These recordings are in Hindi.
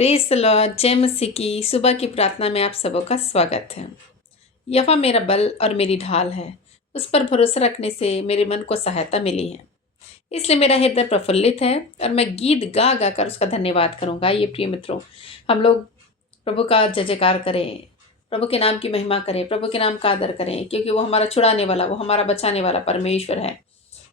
Praise the Lord. जय मसीह की सुबह की प्रार्थना में आप सबों का स्वागत है। यहोवा मेरा बल और मेरी ढाल है, उस पर भरोसा रखने से मेरे मन को सहायता मिली है। इसलिए मेरा हृदय प्रफुल्लित है और मैं गीत गा गा कर उसका धन्यवाद करूंगा। ये प्रिय मित्रों, हम लोग प्रभु का जय जयकार करें, प्रभु के नाम की महिमा करें, प्रभु के नाम का आदर करें, क्योंकि वो हमारा छुड़ाने वाला, वो हमारा बचाने वाला परमेश्वर है।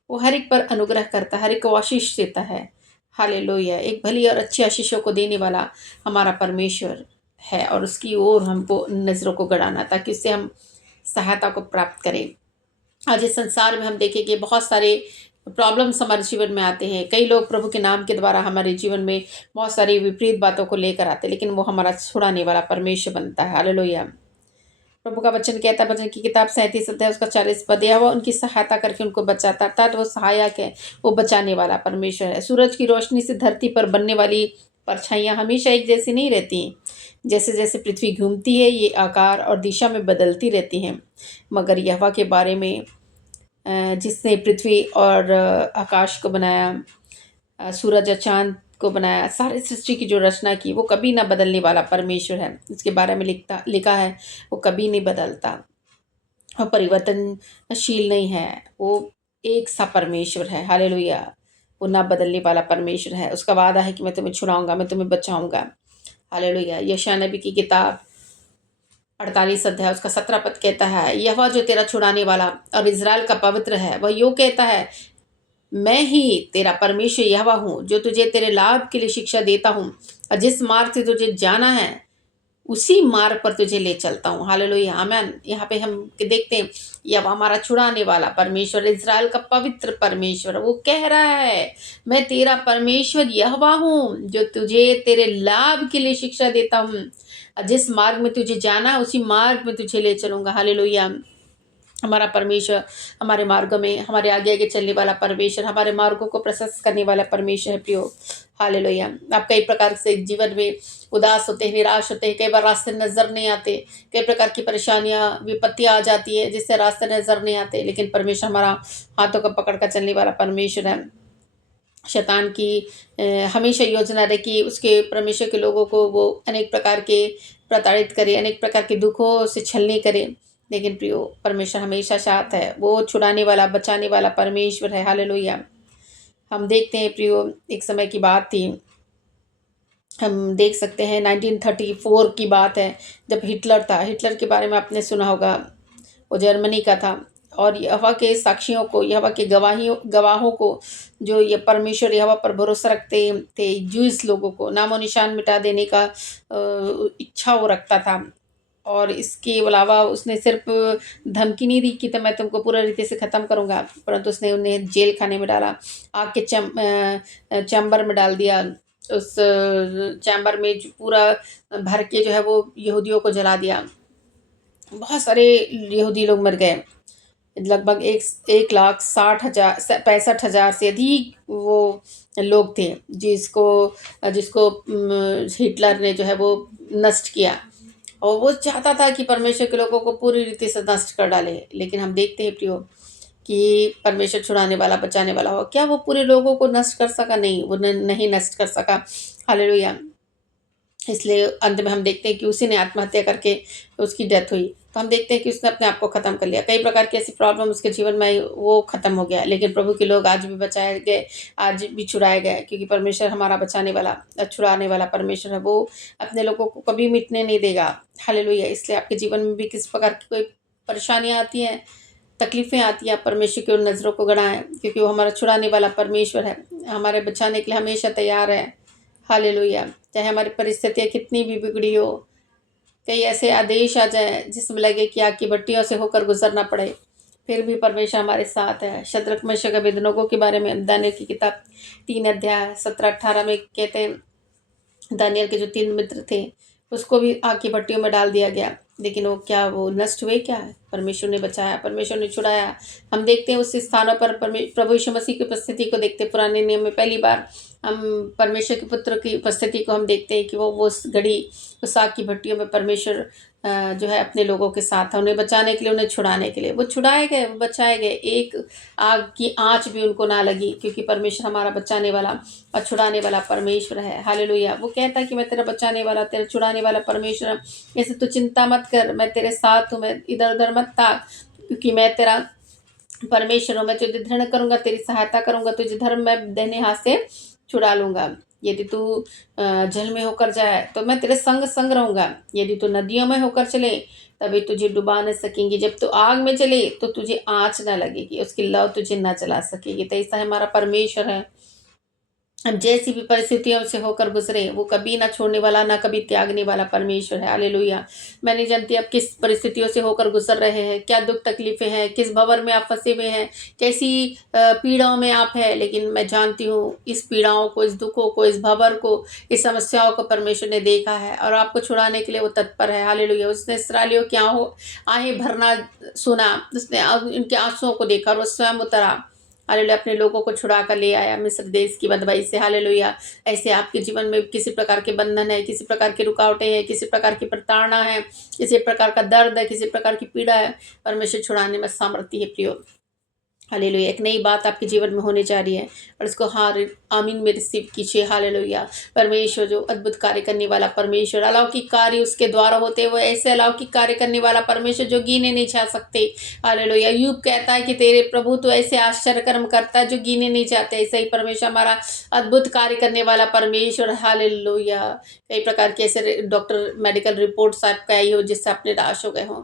वो हर एक पर अनुग्रह करता है, हर एक को आशीष देता है। हालेलुया। एक भली और अच्छी आशीषों को देने वाला हमारा परमेश्वर है, और उसकी ओर हमको नज़रों को गड़ाना, ताकि उससे हम सहायता को प्राप्त करें। आज इस संसार में हम देखेंगे बहुत सारे प्रॉब्लम्स हमारे जीवन में आते हैं। कई लोग प्रभु के नाम के द्वारा हमारे जीवन में बहुत सारी विपरीत बातों को लेकर आते हैं, लेकिन वो हमारा छुड़ाने वाला परमेश्वर बनता है। हालेलुया। प्रभु का वचन कहता है, वचन की किताब 37 अध्याय उसका 40 पद, यह वो उनकी सहायता करके उनको बचाता, अर्थात वो सहायक है, वो बचाने वाला परमेश्वर है। सूरज की रोशनी से धरती पर बनने वाली परछाइयाँ हमेशा एक जैसी नहीं रहती। जैसे जैसे पृथ्वी घूमती है, ये आकार और दिशा में बदलती रहती हैं। मगर यहोवा के बारे में, जिसने पृथ्वी और आकाश को बनाया, सूरज और चाँद को बनाया, सारी सृष्टि की जो रचना की, वो कभी ना बदलने वाला परमेश्वर है। इसके बारे में लिखा है, वो कभी नहीं बदलता और परिवर्तनशील नहीं है। वो एक सा परमेश्वर है। हालेलुया। वो ना बदलने वाला परमेश्वर है। उसका वादा है कि मैं तुम्हें छुड़ाऊंगा, मैं तुम्हें बचाऊंगा। हालेलुया। यशायाह नबी की किताब 48 अध्याय उसका 17 पद कहता है, यहोवा जो तेरा छुड़ाने वाला और इज़राइल का पवित्र है, वह यूँ कहता है, मैं ही तेरा परमेश्वर यहोवा हूँ, जो तुझे तेरे लाभ के लिए शिक्षा देता हूँ, और जिस मार्ग से तुझे जाना है उसी मार्ग पर तुझे ले चलता हूँ। हालेलुया, आमीन। यहाँ पे हम देखते हैं, यह हमारा छुड़ाने वाला परमेश्वर, इज़राइल का पवित्र परमेश्वर, वो कह रहा है, मैं तेरा परमेश्वर यहोवा हूँ, जो तुझे तेरे लाभ के लिए शिक्षा देता हूँ, और जिस मार्ग में तुझे जाना है उसी मार्ग में तुझे ले चलूँगा। हालेलुया। हमारा परमेश्वर हमारे मार्गों में, हमारे आगे आगे चलने वाला परमेश्वर, हमारे मार्गों को प्रशस्त करने वाला परमेश्वर है। प्रियो, हालेलुया। आप कई प्रकार से जीवन में उदास होते हैं, निराश होते हैं, कई बार रास्ते नज़र नहीं आते, कई प्रकार की परेशानियां, विपत्तियां आ जाती है जिससे रास्ते नज़र नहीं आते, लेकिन परमेश्वर हमारा हाथों को पकड़ कर चलने वाला परमेश्वर है। शैतान की हमेशा योजना रहे कि उसके परमेश्वर के लोगों को वो अनेक प्रकार के प्रताड़ित करे, अनेक प्रकार के दुखों से छलनी करे, लेकिन प्रियो, परमेश्वर हमेशा साथ है। वो छुड़ाने वाला, बचाने वाला परमेश्वर है। हालेलुया। हम देखते हैं प्रियो, एक समय की बात थी, हम देख सकते हैं 1934 की बात है, जब हिटलर था। हिटलर के बारे में आपने सुना होगा, वो जर्मनी का था। और यहोवा के साक्षियों को, यहोवा के गवाहों को, जो ये परमेश्वर यहोवा पर भरोसा रखते थे, जूस लोगों को नामो निशान मिटा देने का इच्छा वो रखता था। और इसके अलावा उसने सिर्फ धमकी नहीं दी कि तो मैं तुमको पूरा रीति से ख़त्म करूँगा, परंतु उसने उन्हें जेल खाने में डाला, आग के चैम्बर में डाल दिया। उस चैम्बर में पूरा भर के जो है वो यहूदियों को जला दिया। बहुत सारे यहूदी लोग मर गए। लगभग 1,60,000 65,000 से अधिक वो लोग थे, जिसको जिसको हिटलर ने जो है वो नष्ट किया। और वो चाहता था कि परमेश्वर के लोगों को पूरी रीति से नष्ट कर डाले। लेकिन हम देखते हैं प्रियो, कि परमेश्वर छुड़ाने वाला, बचाने वाला हो, क्या वो पूरे लोगों को नष्ट कर सका? नहीं, वो नहीं नष्ट कर सका। हालेलुया। इसलिए अंत में हम देखते हैं कि उसी ने आत्महत्या करके उसकी डेथ हुई। तो हम देखते हैं कि उसने अपने आप को ख़त्म कर लिया। कई प्रकार की ऐसी प्रॉब्लम उसके जीवन में आई, वो ख़त्म हो गया। लेकिन प्रभु के लोग आज भी बचाए गए, आज भी छुड़ाए गए, क्योंकि परमेश्वर हमारा बचाने वाला, छुड़ाने वाला परमेश्वर है। वो अपने लोगों को कभी मिटने नहीं देगा। हालेलुया। इसलिए आपके जीवन में भी किस प्रकार की कोई परेशानियाँ आती हैं, तकलीफ़ें आती हैं, परमेश्वर की उन नज़रों को गड़ाएँ, क्योंकि वो हमारा छुड़ाने वाला परमेश्वर है, हमारे बचाने के लिए हमेशा तैयार है। हालेलुया। चाहे हमारी परिस्थितियाँ कितनी भी बिगड़ी हो, कई ऐसे आदेश आ जाए जिसमें लगे कि आग की भट्टियों से होकर गुजरना पड़े, फिर भी परमेश्वर हमारे साथ है। शद्रक मेशक अबेदनगो के बारे में दानियेल की किताब 3 अध्याय 17-18 में कहते हैं, दानियेल के जो 3 मित्र थे, उसको भी आग की भट्टियों में डाल दिया गया। लेकिन वो क्या वो नष्ट हुए क्या? परमेश्वर ने बचाया, परमेश्वर ने छुड़ाया। हम देखते हैं उस स्थानों पर प्रभु यीशु मसीह की उपस्थिति को देखते हैं। पुराने नियम में पहली बार हम परमेश्वर के पुत्र की उपस्थिति को हम देखते हैं कि वो उस घड़ी उस आग की भट्टियों में परमेश्वर जो है अपने लोगों के साथ था, उन्हें बचाने के लिए, उन्हें छुड़ाने के लिए। वो छुड़ाए गए, वो बचाए गए, एक आग की आँच भी उनको ना लगी, क्योंकि परमेश्वर हमारा बचाने वाला और छुड़ाने वाला परमेश्वर है। हालेलुया! वो कहता है कि मैं तेरा बचाने वाला, तेरा छुड़ाने वाला परमेश्वर हूँ। ऐसे तू चिंता मत कर, मैं तेरे साथ हूँ, मैं इधर-उधर मत ताक, क्योंकि मैं तेरा परमेश्वर हूँ, मैं तुझे दृढ़ करूँगा, तेरी सहायता करूँगा, तुझे धर्म में दाहिने हाथ से छुड़ा लूँगा। यदि तू जल में होकर जाए, तो मैं तेरे संग-संग रहूँगा। यदि तू नदियों में होकर चले, तभी तुझे डुबा न सकेंगी। जब तू आग में जले, तो तुझे आँच ना लगेगी, उसकी लौ तुझे ना जला सकेगी। तो ऐसा हमारा परमेश्वर है। हम जैसी भी परिस्थितियों से होकर गुजरे, वो कभी ना छोड़ने वाला, ना कभी त्यागने वाला परमेश्वर है। हालेलुया! मैं नहीं जानती आप किस परिस्थितियों से होकर गुजर रहे हैं, क्या दुख तकलीफें हैं, किस भंवर में आप फंसे हुए हैं, कैसी पीड़ाओं में आप हैं, लेकिन मैं जानती हूँ इस पीड़ाओं को, इस दुखों को, इस भंवर को, इस समस्याओं को परमेश्वर ने देखा है और आपको छुड़ाने के लिए वो तत्पर है। हालेलुया! उसने इस्राएलियों की आहें भरना सुना, उसने उनके आँसुओं को देखा और वो स्वयं उतरा। हालेलुया! अपने लोगों को छुड़ा कर ले आया मिस्र देश की बँधुआई से। हालेलुया! ऐसे आपके जीवन में किसी प्रकार के बंधन है, किसी प्रकार की रुकावटें हैं, किसी प्रकार की प्रताड़ना है, किसी प्रकार का दर्द है, किसी प्रकार की पीड़ा है, परमेश्वर छुड़ाने में सामर्थ्य है प्रियो। हालेलुया! एक नई बात आपके जीवन में होने जा रही है और इसको आमीन में रिसीव कीजिए। हालेलुया! परमेश्वर जो अद्भुत कार्य करने वाला परमेश्वर, अलौकिक कार्य उसके द्वारा होते हैं, वो ऐसे अलौकिक कार्य करने वाला परमेश्वर जो गिने नहीं जा सकते। हालेलुया! यूब कहता है कि तेरे प्रभु तो ऐसे आश्चर्य कर्म करता है जो गिने नहीं जाते। ऐसा ही परमेश्वर हमारा अद्भुत कार्य करने वाला परमेश्वर। हालेलुया! कई प्रकार के ऐसे डॉक्टर मेडिकल रिपोर्ट्स आपको आई हो जिससे आप निराश हो गए हों।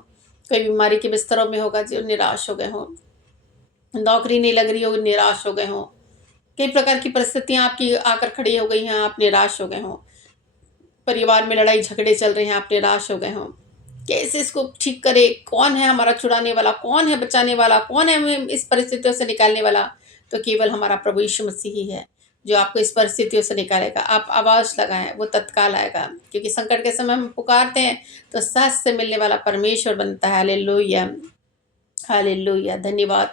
कोई बीमारी के बिस्तरों में होगा जो निराश हो गए हों। नौकरी नहीं लग रही हो, निराश हो गए हों। कई प्रकार की परिस्थितियाँ आपकी आकर खड़ी हो गई हैं, आप निराश हो गए हों। परिवार में लड़ाई झगड़े चल रहे हैं, आप निराश हो गए हों। कैसे इसको ठीक करें? कौन है हमारा छुड़ाने वाला? कौन है बचाने वाला? कौन है हमें इस परिस्थितियों से निकालने वाला? तो केवल हमारा प्रभु यीशु मसीह ही है, जो आपको इस परिस्थितियों से निकालेगा। आप आवाज़ लगाएँ, वो तत्काल आएगा, क्योंकि संकट के समय हम पुकारते हैं, तो साथ से मिलने वाला परमेश्वर बनता है। हालेलुया! हालेलुया! धन्यवाद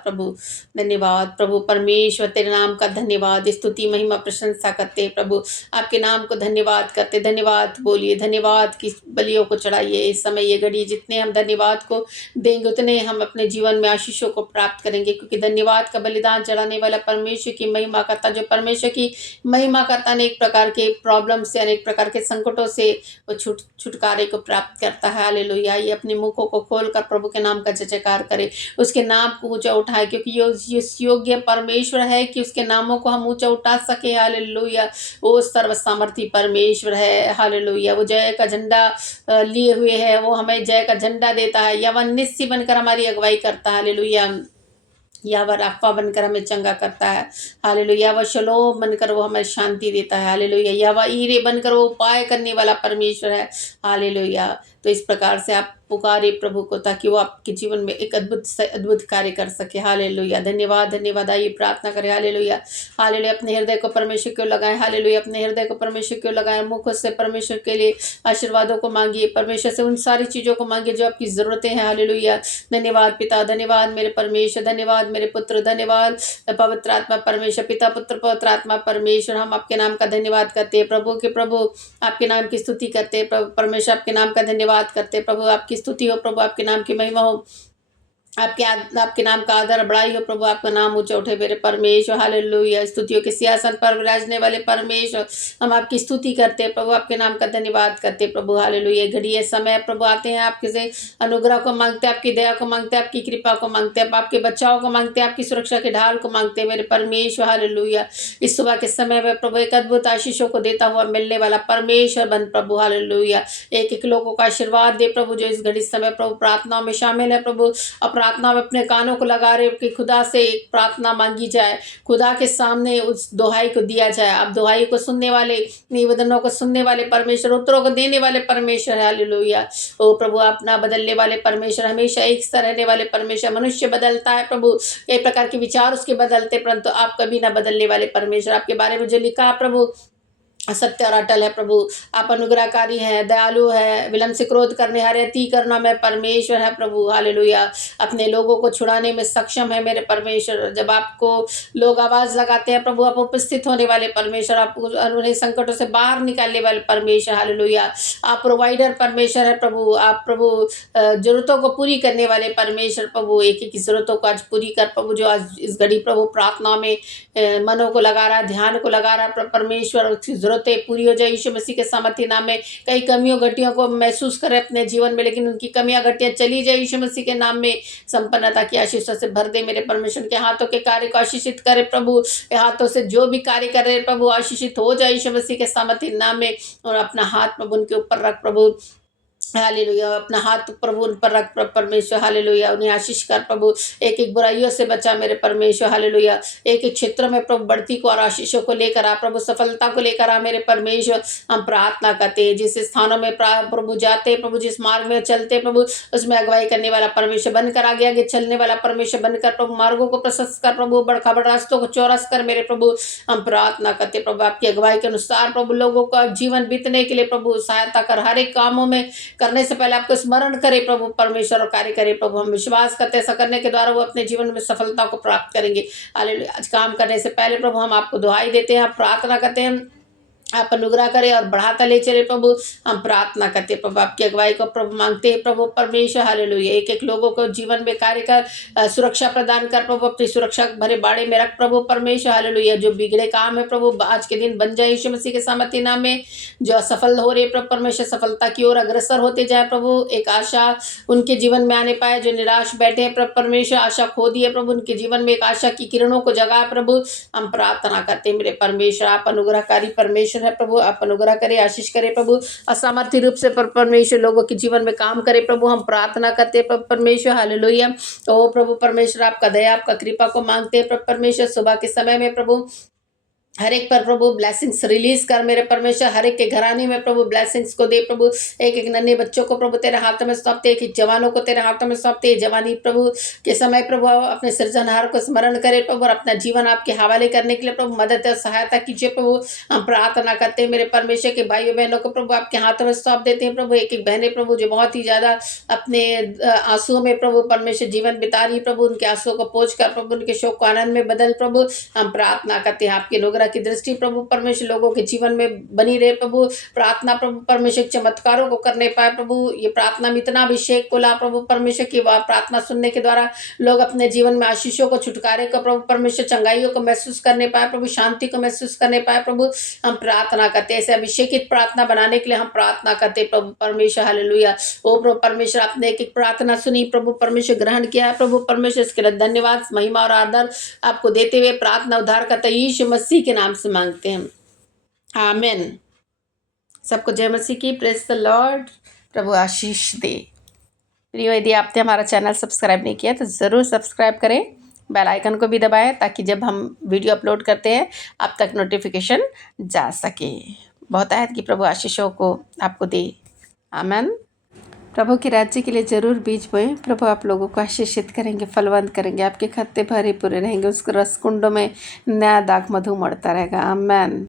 प्रभु परमेश्वर, तेरे नाम का धन्यवाद, स्तुति महिमा प्रशंसा करते हैं प्रभु। आपके नाम को धन्यवाद करते, धन्यवाद बोलिए, धन्यवाद की बलियों को चढ़ाइए। इस समय ये घड़ी जितने हम धन्यवाद को देंगे, उतने हम अपने जीवन में आशीषों को प्राप्त करेंगे, क्योंकि धन्यवाद का बलिदान चढ़ाने वाला परमेश्वर की महिमा करता, जो परमेश्वर की महिमा करता, अनेक प्रकार के प्रॉब्लम से, अनेक प्रकार के संकटों से वो छुटकारे को प्राप्त करता है। हालेलुया! ये अपने मुखों को खोलकर प्रभु के नाम का जय जयकार करे, उसके नाम को ऊँचा उठाएँ, क्योंकि इस योग्य परमेश्वर है कि उसके नामों को हम ऊँचा उठा सकें। हालेलुया! वो सर्व सामर्थी परमेश्वर है। हालेलुया! वो जय का झंडा लिए हुए है, वो हमें जय का झंडा देता है। यहोवा निस्सी बनकर हमारी अगुवाई करता है। हालेलुया! यहोवा राफा बनकर हमें चंगा करता है। हालेलुया! यहोवा शलोम बनकर वो हमें शांति देता है। हालेलुया! यहोवा ईरे बनकर वो उपाय करने वाला परमेश्वर है। हालेलुया! तो इस प्रकार से आप पुकारे प्रभु को, ताकि वो आपके जीवन में एक अद्भुत से अद्भुत कार्य कर सके। हालेलुया! धन्यवाद, धन्यवाद। आइए प्रार्थना करें। हालेलुया! हालेलुया! अपने हृदय को परमेश्वर को लगाएँ। हालेलुया! अपने हृदय को परमेश्वर को लगाएँ। मुख से परमेश्वर के लिए आशीर्वादों को माँगिए, परमेश्वर से उन सारी चीज़ों को माँगिए जो आपकी ज़रूरतें हैं। हालेलुया! धन्यवाद पिता, धन्यवाद मेरे परमेश्वर, धन्यवाद मेरे पुत्र, धन्यवाद पवित्र आत्मा परमेश्वर, पिता पुत्र पवित्र आत्मा परमेश्वर। हम आपके नाम का धन्यवाद करते हैं प्रभु के प्रभु, आपके नाम की स्तुति करते हैं प्रभु परमेश्वर, आपके नाम का धन्यवाद करते हैं प्रभु। आपकी स्तुति हो प्रभु, आपके नाम की महिमा हो, आपके नाम का आदर बड़ाई हो प्रभु, आपका नाम ऊंचा उठे मेरे परमेश्वर। हालेलुया! स्तुतियों के सिंहासन पर विराजने वाले परमेश्वर, हम आपकी स्तुति करते हैं प्रभु, आपके नाम का धन्यवाद करते हैं प्रभु। हालेलुया! घड़ी है समय प्रभु, आते हैं आपके से अनुग्रह को मांगते हैं, आपकी दया को मांगते हैं, आपकी कृपा को मांगते हैं, आपके बचाव को मांगते हैं, आपकी सुरक्षा के ढाल को मांगते हैं मेरे परमेश्वर। हालेलुया! इस सुबह के समय में प्रभु एक अद्भुत आशीषों को देता हुआ मिलने वाला परमेश्वर बन प्रभु। हालेलुया! एक एक लोगों का आशीर्वाद दे प्रभु, जो इस घड़ी समय प्रभु प्रार्थना में शामिल है प्रभु, और प्रार्थना में अपने कानों को लगा रहे कि खुदा से एक प्रार्थना मांगी जाए, खुदा के सामने उस दोहाई को दिया जाए। आप दोहाई को सुनने वाले, निवेदनों को सुनने वाले परमेश्वर, उत्तरों को देने वाले परमेश्वर है। हालेलुया! ओ प्रभु, आप ना बदलने वाले परमेश्वर, हमेशा एक सा रहने वाले परमेश्वर। मनुष्य बदलता है प्रभु, कई प्रकार के विचार उसके बदलते, परंतु आप कभी ना बदलने वाले परमेश्वर। आपके बारे में जो लिखा है प्रभु, सत्य और अटल है प्रभु। आप अनुग्रहकारी हैं, दयालु है, विलंब से क्रोध करने हारे, अति करुणा में परमेश्वर है प्रभु। हालेलुया। अपने लोगों को छुड़ाने में सक्षम है मेरे परमेश्वर। जब आपको लोग आवाज लगाते हैं प्रभु, आप उपस्थित होने वाले परमेश्वर, आप उन्हें संकटों से बाहर निकालने वाले परमेश्वर। हालेलुया। आप प्रोवाइडर परमेश्वर है प्रभु। आप प्रभु जरूरतों को पूरी करने वाले परमेश्वर प्रभु। एक एक की जरूरतों को आज पूरी कर प्रभु, जो आज इस घड़ी प्रभु प्रार्थना में मनों को लगा रहा, ध्यान को लगा रहा परमेश्वर, उसकी जरूरतें पूरी हो जाए यीशु मसीह के सामर्थ्य नाम में। कई कमियों घटियों को महसूस करे अपने जीवन में, लेकिन उनकी कमियां घटियां चली जाए यीशु मसीह के नाम में। संपन्नता की आशीषों से भर दे मेरे परमेश्वर। के हाथों के कार्य को आशीषित करे प्रभु। के हाथों से जो भी कार्य कर रहे प्रभु, आशीषित हो जाए यीशु मसीह के सामर्थ्य नाम में। और अपना हाथ प्रभु उनके ऊपर रख प्रभु। हालेलुया। अपना हाथ प्रभु उन पर रख परमेश्वर। हालेलुया। उन्हें आशीष कर प्रभु। एक एक बुराइयों से बचा मेरे परमेश्वर। हालेलुया। एक एक क्षेत्रों में प्रभु बढ़ती को और आशीषों को लेकर आ प्रभु, सफलता को लेकर आ मेरे परमेश्वर। हम प्रार्थना करते हैं, जिस स्थानों में प्रभु जाते प्रभु, जिस मार्ग में चलते प्रभु, उसमें अगुवाई करने वाला परमेश्वर बनकर, आगे आगे चलने वाला परमेश्वर बनकर प्रभु, मार्गों को प्रशस्त कर प्रभु, बड़का बड़ रास्तों को चौरस कर मेरे प्रभु। हम प्रार्थना करते प्रभु, आपकी अगुवाई के अनुसार प्रभु, लोगों का जीवन बीतने के लिए प्रभु सहायता कर, हर एक कामों में करने से पहले आपको स्मरण करे प्रभु परमेश्वर और कार्य करे प्रभु। हम विश्वास करते हैं, ऐसा करने के द्वारा वो अपने जीवन में सफलता को प्राप्त करेंगे। हालेलुया। आज काम करने से पहले प्रभु हम आपको दुहाई देते हैं, आप प्रार्थना करते हैं, आप अनुग्रह करें और बढ़ाता ले चले प्रभु। हम प्रार्थना करते हैं प्रभु, आपकी अगुवाई को प्रभु मांगते हैं प्रभु परमेश्वर। हालेलुया। एक एक लोगों को जीवन में कार्य कर, सुरक्षा प्रदान कर प्रभु, अपनी सुरक्षा भरे बाड़े में रख प्रभु परमेश्वर। हालेलुया। जो बिगड़े काम है प्रभु, आज के दिन बन जाए यीशु मसीह के सामर्थ्य नाम में। जो असफल हो रहे प्रभु परमेश्वर, सफलता की ओर अग्रसर होते जाए प्रभु। एक आशा उनके जीवन में आने पाए, जो निराश बैठे हैं प्रभु परमेश्वर, आशा खो दी है प्रभु, उनके जीवन में एक आशा की किरणों को जगा प्रभु। हम प्रार्थना करते हैं मेरे परमेश्वर, आप अनुग्रहकारी परमेश्वर है प्रभु। आप अनुग्रह करें, आशीष करें प्रभु। असामर्थ्य रूप से परमेश्वर लोगों के जीवन में काम करे प्रभु। हम प्रार्थना करते हैं प्रभु परमेश्वर। हालेलुया। तो प्रभु परमेश्वर, आपका दया, आपका कृपा को मांगते हैं प्रभु परमेश्वर। सुबह के समय में प्रभु हर एक पर प्रभु ब्लेसिंग्स रिलीज कर मेरे परमेश्वर। हर एक के घराने में प्रभु ब्लेसिंग्स को दे प्रभु। एक एक नन्हे बच्चों को प्रभु तेरे हाथों में सौंपते, एक एक जवानों को तेरे हाथों में सौंपते। जवानी प्रभु के समय प्रभु अपने सृजनहार को स्मरण करे प्रभु, और अपना जीवन आपके हवाले करने के लिए प्रभु मदद और सहायता कीजिए प्रभु। हम प्रार्थना करते हैं मेरे परमेश्वर के भाइयों बहनों को प्रभु आपके हाथों में सौंप देते हैं प्रभु। एक एक बहनें प्रभु जो बहुत ही ज्यादा अपने आंसुओं में प्रभु परमेश्वर जीवन बिता रही प्रभु, उनके आंसुओं को पोंछ कर प्रभु, उनके शोक को आनंद में बदल प्रभु। हम प्रार्थना करते हैं आपके अनुग्रह की दृष्टि प्रभु परमेश्वर लोगों के जीवन में बनी रहे प्रभु। प्रार्थना प्रभु परमेश्वर चमत्कारों को करने पाए प्रभु। ये प्रार्थना में इतना अभिषेक को ला प्रभु परमेश्वर की प्रार्थना सुनने के द्वारा लोग अपने जीवन में आशीषों को, छुटकारे को प्रभु परमेश्वर, चंगाइयों को महसूस करने पाए प्रभु, शांति को महसूस करने पाए प्रभु। हम प्रार्थना करते हैं ऐसे अभिषेकित प्रार्थना बनाने के लिए हम प्रार्थना करते प्रभु परमेश्वर। हालेलुया। ओ प्रभु परमेश्वर, आपने एक एक प्रार्थना सुनी प्रभु परमेश्वर, ग्रहण किया है प्रभु परमेश्वर, इसके लिए धन्यवाद, महिमा और आदर आपको देते हुए प्रार्थना उद्धार करता यीशु मसीह के नाम से मांगते हैं, आमीन। सबको जय मसीह की, प्रेज द लॉर्ड। प्रभु आशीष दे। प्रियो, यदि आपने हमारा चैनल सब्सक्राइब नहीं किया तो ज़रूर सब्सक्राइब करें, बेल आइकन को भी दबाएं, ताकि जब हम वीडियो अपलोड करते हैं आप तक नोटिफिकेशन जा सके। बहुत है कि प्रभु आशीषों को आपको दे, आमीन। प्रभु के राज्य के लिए जरूर बीज बोएं। प्रभु आप लोगों को आशीषित करेंगे, फलवंत करेंगे, आपके खत्ते भरे पूरे रहेंगे, उसको रसकुंडों में नया दाग मधु मढ़ता रहेगा, आमीन।